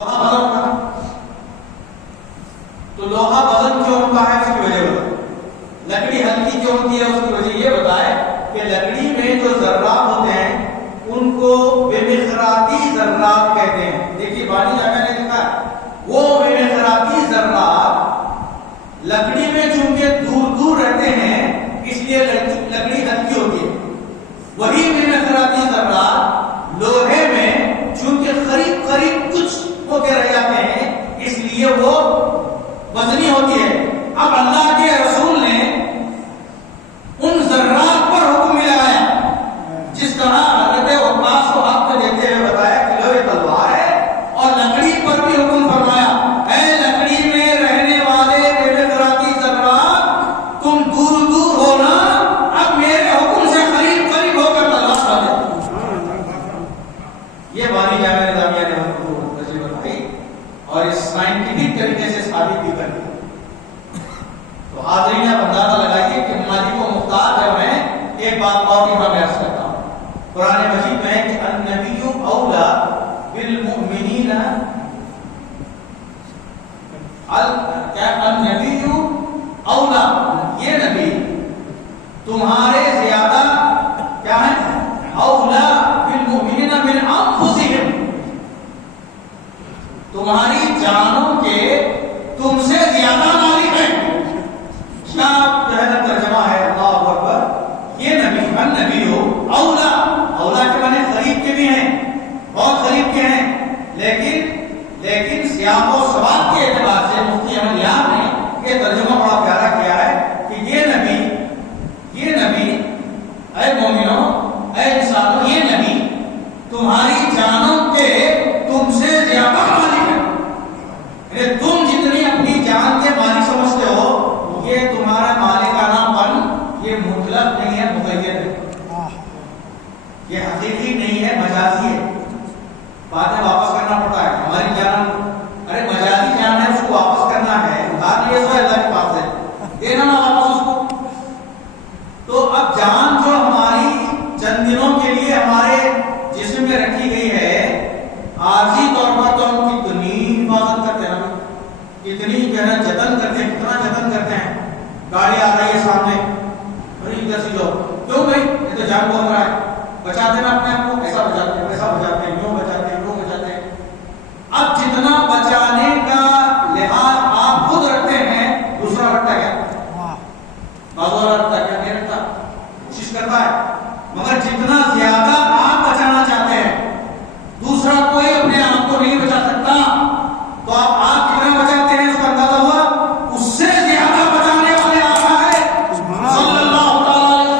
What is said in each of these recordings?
تو لوہا وزن کیوں ہوتا ہے اس کی وجہ بتائیں. لکڑی ہلکی کیوں ہوتی ہے اس کی وجہ یہ بتائے کہ لکڑی میں جو ذرات ہوتے ہیں ان کو بے مخراطی ذرات کہتے ہیں. دیکھیے بانی جامعہ نے لکھا وہ بے مخراطی ذرات لکڑی میں چونکہ دور دور رہتے ہیں اس لیے لکڑی ہلکی ہوتی ہے. وہی بے مخراطی ذرات لوہے میں چونکہ قریب قریب کچھ ہو کے رہ جاتے ہیں اس لیے وہ وزنی ہوتی ہے. اب اللہ کے رسول نے ان ذرات پر حکم لگایا جس طرح حضرت عباس کو ہاتھ میں دیتے ہوئے بتایا کہ لوہے تلوار ہے اور لکڑی پر بھی حکم فرمایا اے لکڑی میں رہنے والے بے مخراطی ذرات تم دور دور ہونا اب میرے حکم سے قریب قریب ہو کر تلوار ڈالے. یہ بانی جامعہ نظامیہ نے ہم کو تشریح بتائی اور اس سائنٹیفک طریقے سے ثابت بھی کر دیا. تو حاضرین آپ اندازہ لگائیے کہ مالی کو مختار ہے. میں ایک بات اور یہاں میں عرض کرتا ہوں. قرآن مجید میں ہے کہ النبی اولا بالمؤمنین النبی اولا یہ نبی تمہارے زیادہ کیا ہے اولا بالمؤمنین من انفسہم تمہاری جانوں کے تم سے زیادہ مالک ہے. کیا پہلا ترجمہ ہے اللہ اکبر. یہ نبی النبی ہو اولا اولا کے معنی قریب کے بھی ہیں بہت قریب کے ہیں لیکن سیاق و سواد کے اعتبار سے مفتی احمد یار نے یہ ترجمہ بڑا پیارا کیا ہے کہ یہ نبی اے مومنوں اے انسانوں یہ نبی تمہاری جانوں کے تم سے زیادہ مالک ہے. تم جتنی اپنی جان کے مالک سمجھتے ہو یہ تمہارا مالکانہ پن یہ مطلق نہیں ہے مقید ہے. یہ حقیقی نہیں ہے مجازی ہے. بعد میں واپس کرنا پڑتا ہے. ہماری جان ارے مجازی جان ہے اس کو واپس کرنا ہے ادھار لیے سو اللہ کے پاس ہے دینا نہ واپس اس کو. تو اب جان جو ہماری چند دنوں کے لیے ہمارے جسم میں رکھی گئی ہے عارضی طور پر تو ہم کتنی حفاظت کرتے ہیں کتنی جتن کرتے ہیں کتنا جتن کرتے ہیں. گاڑی آ رہی ہے سامنے ادھر سے جاؤ کیوں بھائی یہ تو جان بول رہا ہے بچاتے نا اپنے آپ کو ایسا بچاتے ہیں ویسا بچاتے ہیں یوں بچاتے ہیں. اب جتنا بچانے کا لحاظ آپ خود رکھتے ہیں دوسرا رکھتا ہے کیا بازو والا رکھتا ہے کیا نہیں رکھتا کوشش کرتا ہے مگر جتنا زیادہ آپ بچانا چاہتے ہیں دوسرا کوئی اپنے آپ کو نہیں بچا سکتا. تو آپ کتنا بچاتے ہیں اس کا اندازہ ہوا اس سے زیادہ بچانے والے آقا ہے صلی اللہ علیہ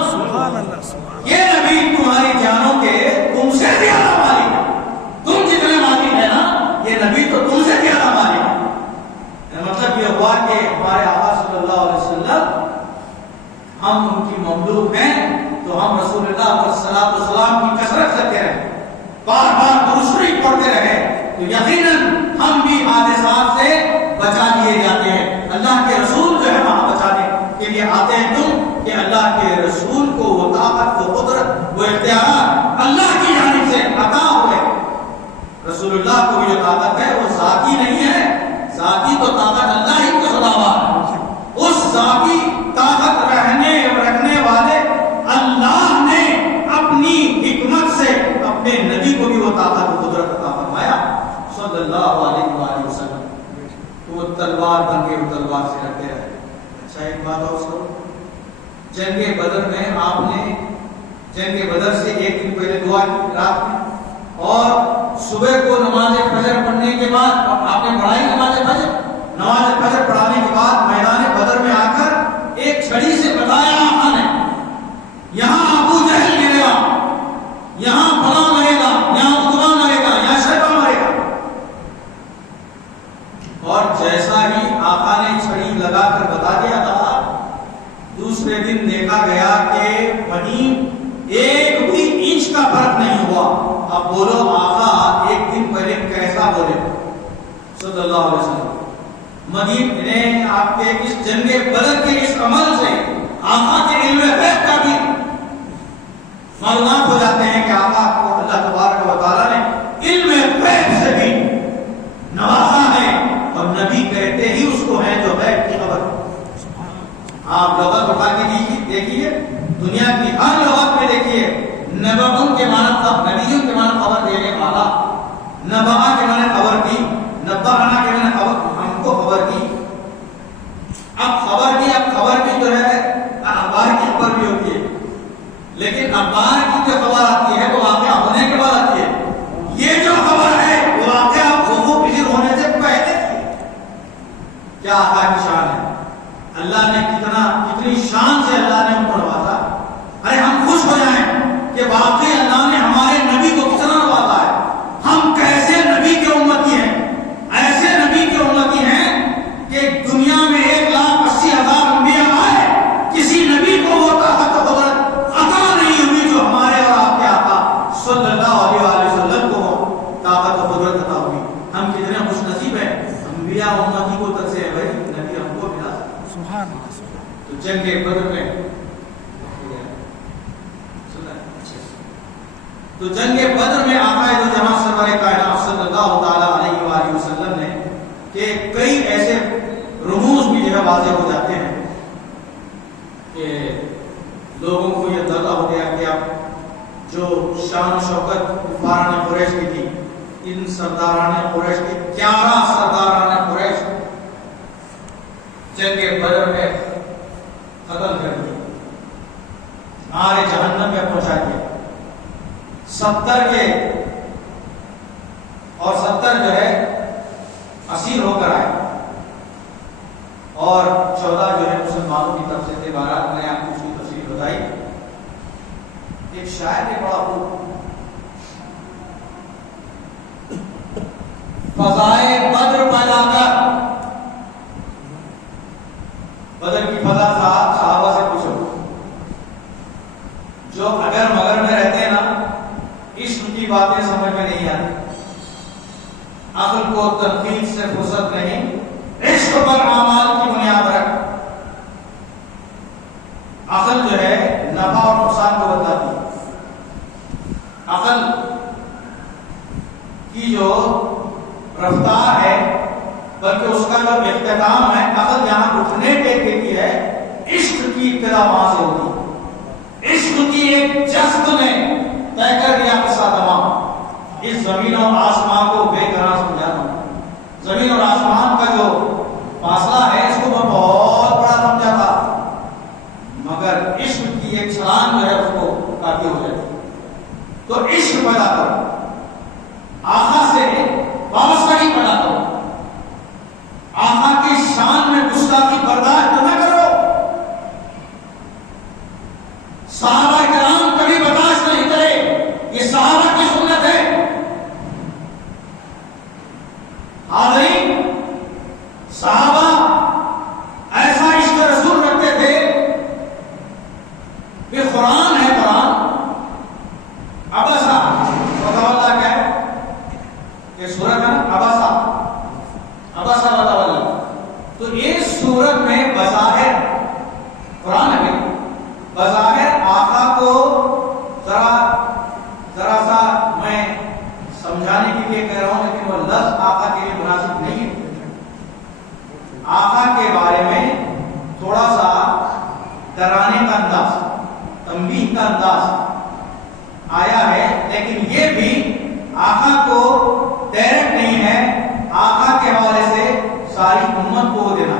وسلم. یہ نبی تمہاری جانوں کے تم سے زیادہ مالک ہے. تم جتنے مالک ہے نا یہ نبی تو تم سے زیادہ مالک ہے. مطلب یہ ہوا کہ ہمارے آقا صلی اللہ علیہ وسلم ہم ان کی مملوک ہیں تو ہم رسول اللہ علیہ السلام کی کثرت کرتے رہے بار بار درود شریف پڑھتے رہے تو یقیناً ہم بھی حادثات سے بچا لیے جاتے ہیں. اللہ کے رسول جو ہے وہاں بچانے کے لیے آتے ہیں کیوں کہ اللہ کے رسول کو وہ طاقت وہ قدرت وہ اختیارات اللہ کی جانب سے عطا ہوئے. رسول اللہ کو بھی جو طاقت ہے وہ ذاتی نہیں ہے. ذاتی تو طاقت اللہ ہی کو سزاوار ہے. اس ذاتی طاقت رکھنے والے اللہ نے اپنی حکمت سے اپنے نبی کو بھی وہ طاقت و قدرت عطا فرمایا صلی اللہ علیہ وآلہ وسلم. تو وہ تلوار بن کے وہ تلوار سے لڑتے رہے. اچھا ایک بات اور سنو جنگ بدر میں آپ نے جنگ بدر سے ایک دن پہلے دعا کی رات میں اور صبح کو نماز فجر پڑھنے کے بعد آپ نے پڑھائی نماز فجر پڑھانے کے بعد میدان بدر میں آ کر ایک چھڑی سے بتایا آقا نے یہاں ابو جہل گرے گا یہاں فلاں مرے گا یہاں عتبہ مرے گا یہاں شیبہ مرے گا. اور جیسا ہی آقا نے چھڑی لگا کر بتا دیا تھا دوسرے دن دیکھا گیا کہ وہیں ایک بھی انچ کا فرق نہیں ہوا. اب بولو آقا ایک دن پہلے کیسا بولے صلی اللہ علیہ وسلم. مدینے آپ کے اس جنگ بدر کے اس عمل سے آقا کے علم غیب کا بھی معلومات ہو جاتے ہیں کہ آقا کو اللہ تبارک و تعالیٰ نے علم غیب سے بھی نبأنا کہ میں نے ہم کو خبر دی. اب خبر کی جو ہے اخبار کی خبر بھی ہوتی ہے، لیکن اخبار کی جو خبر آتی ہے وہ واقعہ ہونے کے بعد آتی ہے. یہ جو خبر ہے وہ واقعہ وضو پذیر ہونے سے پہلے تھی. کیا آقا کی شان ہے. اللہ نے کتنی شان سے اللہ نے ان کو نوازا. ارے ہم خوش ہو جائیں کہ واقعی اللہ نے ہمارے نبی کو کتنا نوازا ہے. ہم کیسے نبی کے امتی ہیں، ایسے نبی کے امتی ہیں کہ دنیا میں 1,80,000 انبیاء آئے، کسی نبی کو وہ طاقت و قدرت عطا نہیں ہوئی جو ہمارے اور آپ کے آقا صلی اللہ علیہ وسلم کو طاقت و قدرت عطا ہوئی. ہم کتنے خوش نصیب ہیں. انبیاء امتی کو تک سے ہے بھائی نبی ہم کو ملا. سبحان اللہ. تو جنگ بدر میں آقا دو جہاں سرور کائنات صلی اللہ تعالی علیہ وآلہ وسلم نے کہ کئی ایسے رموز بھی جو ہے واضح ہو جاتے ہیں کہ لوگوں کو یہ اندازہ ہو گیا کہ اب جو شان و شوکت کفاران قریش کی تھی، ان سرداران قریش کے 11 سرداران قریش جنگ بدر میں ختم کر دی، نار جہنم میں پہنچا دیا. 70 کے اور 70 جو ہے اسیر ہو کر آئے اور 14 جو ہے مسلمانوں کی طرف سے تھے. 12 میں آپ کو اس کی تفصیل بتائی. ایک شاعر نے بڑا خوب فضائے بدر پیدا کر، بدر کی فضا صحابہ سے پوچھو جو اگر مگر میں رہتے ہیں نا، عشق کی باتیں سمجھ میں نہیں آتی، عقل کو تنقید سے فرصت نہیں، عشق پر اعمال کی بنیاد رکھ. عقل جو ہے نفع اور نقصان کو بتاتی ہے. عقل کی جو رفتار ہے بلکہ اس کا جو اختتام ہے، عقل جہاں اٹھنے ٹیکتی ہے، عشق کی ابتدا وہاں سے ہوتی ہے. عشق کی ایک جذب نے طے کر دیا قصہ تمام. اس زمین اور آسمان کو بے قرار سمجھا تھا. زمین اور آسمان کا جو فاصلہ ہے اس کو میں بہت بڑا سمجھا تھا، مگر عشق کی ایک چھلانگ جو ہے اس کو کافی ہو جاتی. تو عشق پیدا کرو، آقا سے وابستگی پیدا کرو، آقا کی شان میں گستاخی برداشت نہ کرو. صحابہ کرام کبھی برداشت نہیں کرے، یہ صحابہ کی سنت ہے. حاضرین، صحابہ ایسا عشق رسول رکھتے تھے کہ قرآن ہے، قرآن ابسا وتولا کیا ہے یہ سورت ہے نا، ابسا وتولا. تو اس سورت میں بظاہر قرآن ہے، بظاہر آقا کو ذرا سا میں سمجھانے کے لیے کہہ رہا ہوں، لیکن وہ لفظ آقا کے لیے مناسب نہیں ہے. آقا کے بارے میں تھوڑا سا ڈرانے کا انداز، تنبیہ کا انداز آیا ہے، لیکن یہ بھی آقا کو ڈائریکٹ نہیں ہے. آقا کے حوالے سے ساری امت کو دینا،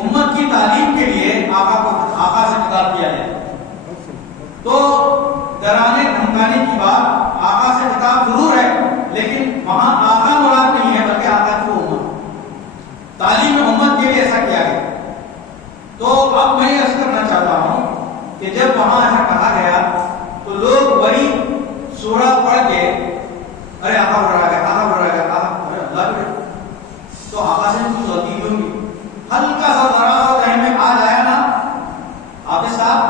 امت کی تعلیم کے لیے آقا سے خطاب کیا جائے. تو ڈرانے دھمکانے کی بات، آقا سے خطاب ضرور ہے لیکن وہاں آقا مراد نہیں ہے بلکہ آقا کی امت، تعلیم امت کے لیے ایسا کیا گیا. تو اب میں یہ عرض کرنا چاہتا ہوں کہ جب وہاں ایسا کہا گیا تو لوگ وہی سورہ پڑھ کے ارے آقا بڑھ رہا گیا، آقا بڑھ رہا گیا، ارے اللہ بھی. تو آقا سے کچھ غلطی ہوں گی، ہلکا سا ذرا سا ذہن میں آ جایا نا، حافظ صاحب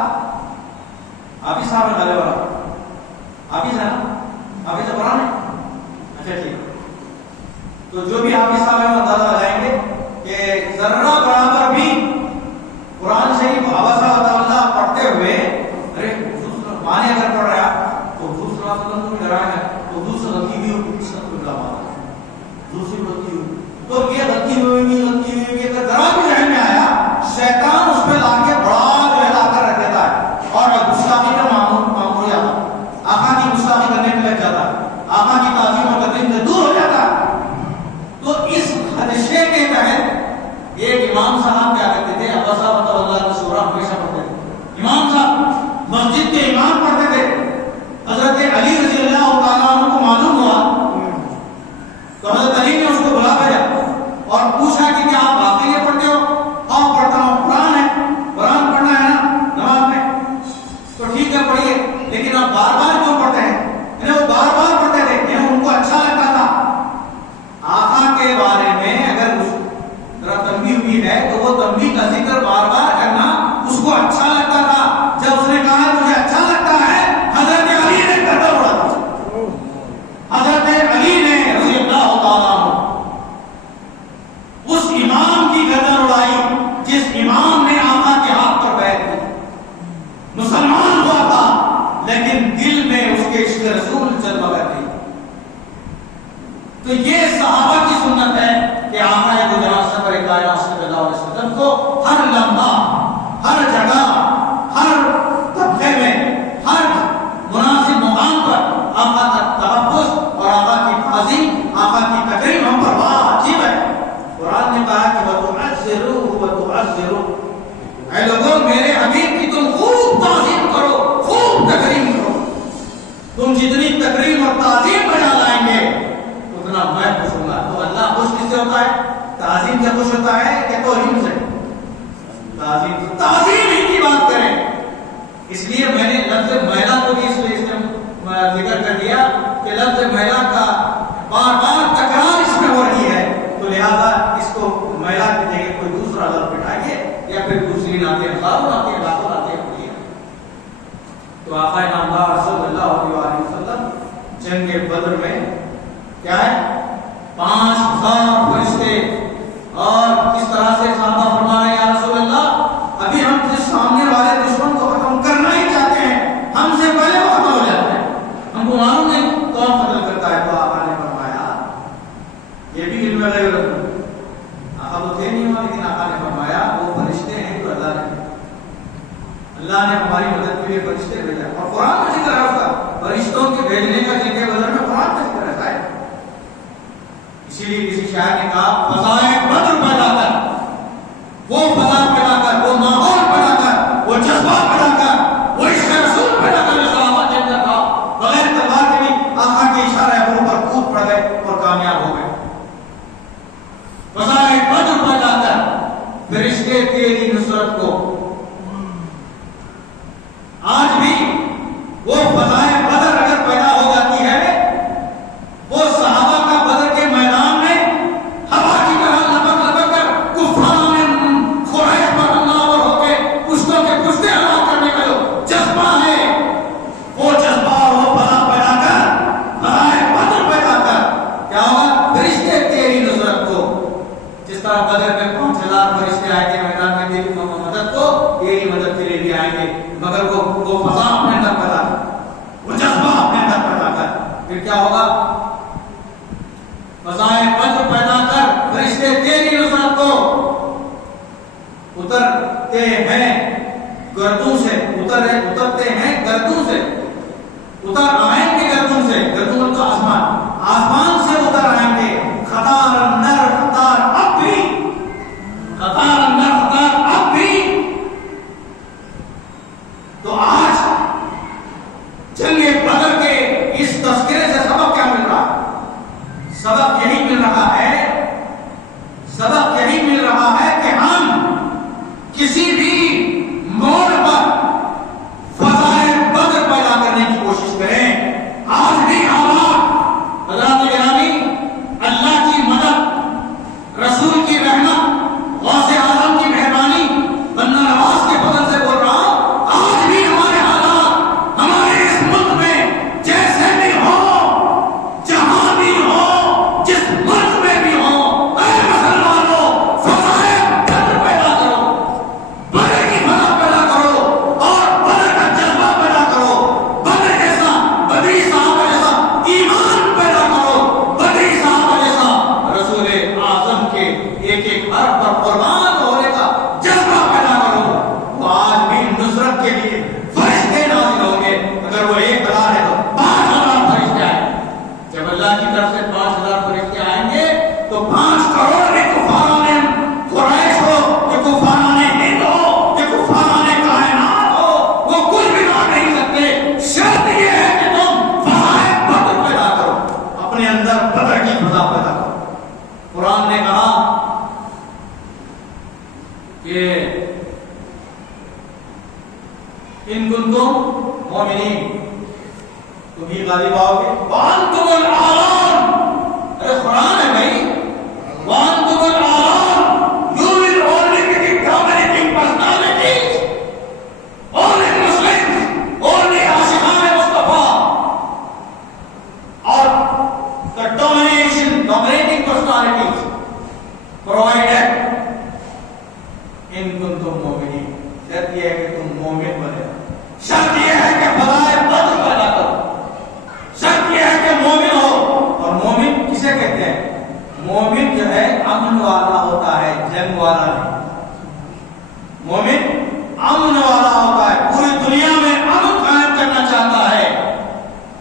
ہے غالب والا، حافظ ہے نا، حافظ قرآن ہے. اچھا ٹھیک. تو جو بھی حافظ صاحب ہے وہ اندازہ لگائیں گے کہ ذرہ برابر بھی قرآن شریف ابسا وتولا پڑھتے ہوئے ارے مانے اگر پڑھ رہا تو حضور صلی اللہ علیہ وسلم کو ڈرایا ہے تو حضور سے غلطی بھی ہوگی، اس کا کوئی ڈرامہ دوسری غلطی ہوگی. تو یہ غلطی ہوئی اگر ذرا بھی ذہن میں آیا، شیطان اس پہ لا کے بڑا جو ہے لا کر رکھ دیتا ہے اور گستاخی کا معمول ہو جاتا ہے. آقا کی گستاخی کرنے میں لگ جاتا ہے، آقا کی تعظیم اور تقدیم سے دور ہو جاتا ہے. تو اس حضرت علی نے اس کو بلا بھیجا اور پوچھا کہ کیا آپ واقعی یہ پڑھتے ہو؟ ہاں پڑھتا ہوں، قرآن ہے، قرآن پڑھنا ہے نا نماز میں، تو ٹھیک ہے پڑھیے، لیکن آپ بار بار کیوں پڑھتے ہیں؟ وہ بار بار پڑھتے تھے، ان کو اچھا لگتا تھا۔ آقا کے بارے میں اگر ذرا تنبیہ ہوئی ہے تو وہ تنبیہ کا ذکر بار بار کرنا اس کو اچھا لگتا تھا۔ جب اس نے کہا مجھے اچھا لگتا ہے، حضرت علی نے گردن اڑا دی۔ حضرت علی نے رضی اللہ تعالیٰ عنہ اس امام کی گردن اڑائی جس امام نے آقا کے ہاتھ پر بیعت کی، مسلمان ہوا تھا لیکن دل میں اس کے عشق رسول جلوہ گر گئی۔ تو یہ صحابہ کی سنت ہے کہ آقا کو جناب سفر کائنات صلی اللہ علیہ وسلم کو ہر لمحہ، ہر جگہ، ہر طبقے میں، ہر مناسب مقام پر آقا کا تحفظ اور آقا کی تعظیم، آقا کی تکریم ہم پر واجب ہے۔ قرآن نے کہا کہ وَتُعَزِّرُوهُ وَتُعَزِّرُوهُ، اے لوگوں میرے حبیب کی تم خوب تعظیم کرو، خوب تکریم کرو۔ تم جتنی تکریم اور تعظیم بنا لائیں گے اتنا میں خوش ہوں گا۔ تو اللہ خوش کس سے ہوتا ہے؟ تعظیم سے خوش ہوتا ہے کہ توہین سے؟ تعظیم ہی کی بات کریں۔ اس لیے میں نے لفظ میلہ کو بھی اس لیے ذکر کر دیا کہ لفظ میلہ کا بار بار تکرار اس میں ہو رہی ہے، تو لہذا اس کو میلہ کی جگہ کوئی دوسرا لفظ بٹھائیے یا پھر دوسری نعتیں پڑھیے۔ تو آقا نامدار صلی اللہ علیہ وسلم جنگ بدر میں کیا ہے 5000 فرشتے، اور کس طرح سے صحابہ فرما رہے ہیں یا رسول اللہ ابھی ہم جس سامنے والے دشمن کو ختم کرنا ہی چاہتے ہیں، ہم سے پہلے وہ ختم ہو جاتے ہیں، ہم کو معلوم نہیں کون قتل کرتا ہے۔ تو آقا نے فرمایا یہ بھی علم غیب رکھو، آقا تو تھے نہیں وہاں، لیکن آقا نے فرمایا وہ فرشتے ہیں جو اللہ نے ہماری مدد کے لیے فرشتے بھیجا، اور قرآن میں ذکر ہے اس کا، فرشتوں کے بھیجنے کا جنگ بدر میں قرآن میں ذکر رہتا ہے۔ اسی لیے کسی شاعر نے کہا فضائے بدر پیدا کر، وہ فضا پیدا کر، وہ ماحول پیدا کر، وہ جذبہ پیدا کر، وہ عشق رسول پیدا کر جو صحابہ کے اندر تھا، بغیر تلوار کے بھی آقا کے اشارے پر کود پڑ گئے اور کامیاب ہو گئے۔ فضائے بدر پیدا کر، فرشتے تیری نصرت کو۔ آج بھی وہ فضائے بدر اگر پیدا ہو جاتی ہے، وہ صحابہ کا بدر کے میدان میں ہوا کی طرح لپک لپک کر کفار میں خورائش پر حملہ ہو کے پشتوں کے پشتے ہلاک کرنے کا جو جذبہ ہے، وہ جذبہ اور وہ فضا پیدا کر، فضائے بدر پیدا کر، کیا ہوگا؟ فرشتے تیری نصرت کو۔ جس طرح بدر میں 5000 فرشتے آئے تھے میدان میں تیری مدد کو، تیری مدد کے لیے آئیں گے، مگر وہ فضا اپنے اندر پیدا کر، وہ جذبہ اپنے اندر پیدا کر، پھر کیا ہوگا؟ فضائے بدر پیدا کر، فرشتے تیری نصرت کو۔ اترتے ہیں گردوں سے، اترتے ہیں گردوں سے، اتر آئیں گے گردوں سے، گردوں کا آسمان سے اتر آئیں گے، خطار اندر خطار اب بھی، خطار اندر خطار اب بھی۔ تو آج جنگ بدر کے اس تذکرے سے سبق کیا مل رہا ہے؟ سبق یہی مل رہا ہے کہ ہم کسی بھی موڑ پر فضائے بدر پیدا کرنے کی کوشش کریں۔ آج بھی حالات حضرات گرامی، اللہ کی مدد، رسول کی رحمت، غوث اعظم کی مہربانی، بندہ نواز کے فضل سے بول رہا ہوں، آج بھی ہمارے حالات ہمارے اس ملک میں جیسے بھی ہو، جہاں بھی ہو، جس ملک میں بھی ہو، اے مسلمانوں فضائے بدر پیدا کرو، بڑے قرآن نے کہا کہ ان کنتم مومنین، تم ہی غالب آؤ گے، وانتم الاعلون، ارے قرآن ہے بھائی، وانتم الاعلون، you will only be dominating personalities, only Muslims, only عاشقان مصطفیٰ، اور the dominating personalities provided ان کنتم مومنین، شرط یہ ہے کہ تم مومن بنے، شرط یہ ہے کہ بلائے بدر پیدا کرو، شرط یہ ہے کہ مومن ہو۔ اور مومن کسے کہتے ہیں؟ مومن جو ہے امن والا ہوتا ہے، جنگ والا نہیں۔ مومن امن والا ہوتا ہے، پوری دنیا میں امن قائم کرنا چاہتا ہے۔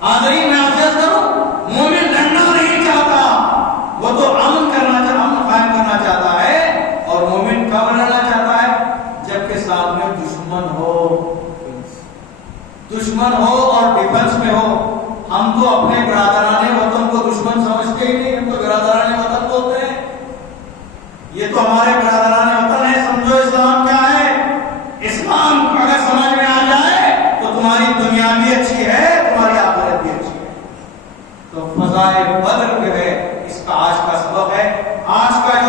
حاضرین میں عرض کروں، مومن لڑنا نہیں چاہتا، وہ تو امن قائم کرنا چاہتا ہے۔ اور مومن کب لڑنا چاہتا ہے؟ جبکہ سامنے دشمن ہو اور ڈیفنس میں ہو۔ ہم تو اپنے برادران وطن کو دشمن سمجھتے ہی نہیں، ہم تو برادران وطن بولتے ہیں، یہ تو ہمارے برادران وطن ہے۔ سمجھو اسلام کیا ہے؟ اسلام اگر سمجھ میں آ جائے تو تمہاری دنیا بھی اچھی ہے، تمہاری آخرت بھی اچھی ہے۔ تو فضائے بدر جو ہے اس کا آج کا سبق ہے۔ آج کا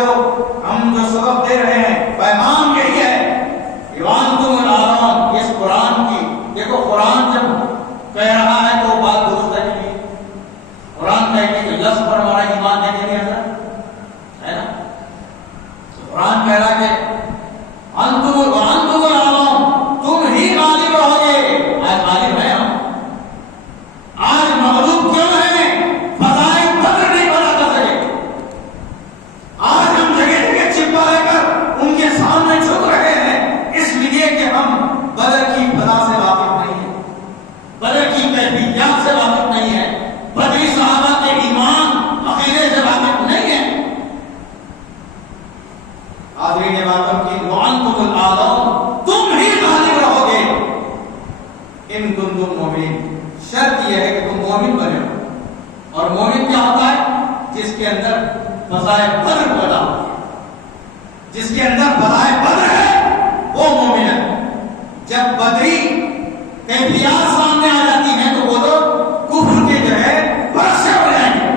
ہم جو سبق دے رہے ہیں، پیغام یہی ہے، وانتم الاعلون، اس قرآن کی دیکھو، قرآن جب کہہ رہا ہے تو بات درست ہے کہ نہیں؟ قرآن کہتے کہ لفظ پر ہمارا ایمان ہے کہ نہیں ہے نا؟ قرآن کہہ رہا کہ وانتم الاعلون، تم ہی غالب رہو گے۔ آج غالب ہیں ہم، آج مغلوب کیوں ہیں؟ فضائے بدر نہیں بنا کر سکے، آج ہم جگہ جگہ چھپا رہ کر ان کے سامنے جھک رہے ہیں، اس لیے کہ ہم بدر کی فضا سے واقف نہیں ہیں، بدر کی کیفیات سے واقف نہیں ہیں، بدری صحابہ کے ایمان عقیدے سے واقف نہیں ہیں۔ حاضرین ماتم کی وانتم الاعلون، تم ہی غالب رہو گے ان کنتم مومنین، شرط یہ ہے کہ تم مومن بنے ہو۔ اور مومن کیا ہوتا ہے؟ جس کے اندر فضائے بدر پیدا ہوتی ہے، جس کے اندر فضائے بدر ہے وہ مومن ہے۔ جب بدری کیفیات سامنے آ جاتی ہیں تو وہ لوگ کفر کے جو ہے پرچے ہو جائیں گے،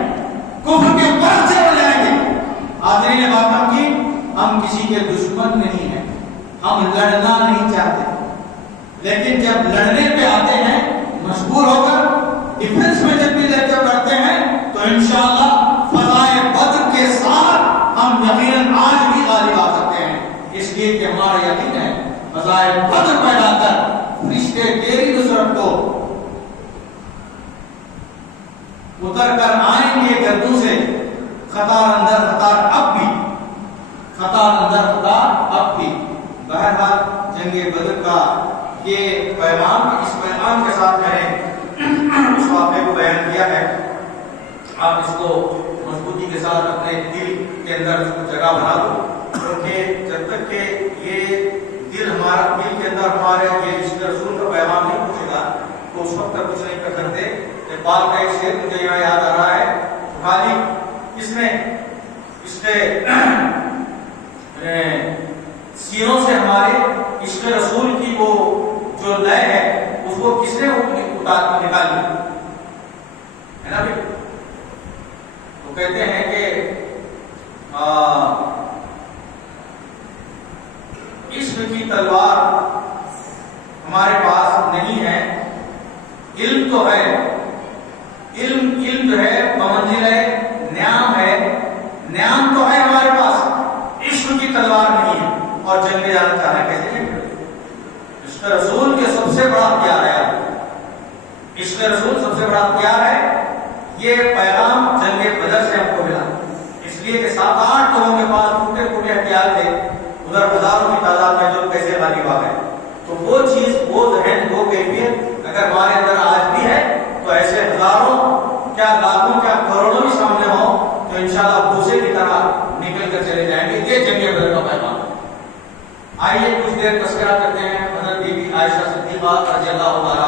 کفر کے پرچے ہو جائیں گے۔ حاضرین ماتم کی، ہم کسی کے دشمن نہیں ہیں، ہم لڑنا نہیں چاہتے، لیکن جب لڑنے پہ آتے ہیں مجبور ہو کر، ڈیفنس میں جب بھی جب لڑتے ہیں تو انشاءاللہ فضائے بدر کے ساتھ ہم یقیناً آج بھی غالب آ سکتے ہیں، اس لیے کہ ہمارا یقین ہے فضائے بدر پیدا کر فرشتے تیری نصرت کو اتر کر آئیں گے گردوں سے، خطار اندر خطار اب بھی، خطار اندر خطار اب بھی۔ بہرحال جنگ بدر کا یہ پیغام، اس پیغام کے ساتھ میں نے اس واقعے کو بیان کیا ہے۔ آپ اس کو مضبوطی کے ساتھ اپنے دل کے اندر اس کو جگہ بنا دو، کیونکہ جب تک کہ یہ دل ہمارا دل کے اندر ہمارے یہ رشتہ رسول کا پیغام نہیں پہنچے گا تو اس وقت تک کچھ نہیں کر سکتے۔ اقبال کا ایک شعر مجھے یہاں یاد آ رہا ہے، خالی اس کے سینوں سے ہمارے عشق رسول کی وہ جو لے ہے اس کو کس نے نکالی ہے نا بھی؟ وہ کہتے ہیں کہ عشق کی تلوار ہمارے پاس نہیں ہے، علم تو ہے، علم جو ہے بمنزل ہے نیام ہے، نیام تو ہے ہمارے پاس، عشق کی تلوار نہیں ہے۔ اور جنگ میں جانا چاہنا کیسے نہیں؟ عشق رسول کے سب سے بڑا پیار ہے، عشق رسول سب سے بڑا پیار ہے۔ یہ پیغام جنگ بدر سے ہم کو ملا، اس لیے کہ 7-8 لوگوں کے پاس ٹوٹے پھوٹے ہتھیار تھے، ادھر ہزاروں کی تعداد میں جو کیسے غالب آ گئے۔ تو وہ چیز، وہ ذہن، وہ کیفیت اگر ہمارے اندر آج بھی ہے تو ایسے ہزاروں کیا لاکھوں کیا کروڑوں بھی سامنے ہوں تو انشاءاللہ بھوسے کی طرح نکل کر چلے جائیں گے۔ یہ جنگ بدر کا پیغام ہے۔ آئیے کچھ دیر تذکرہ کرتے ہیں حضرت بی بی عائشہ صدیقہ رضی اللہ عنہا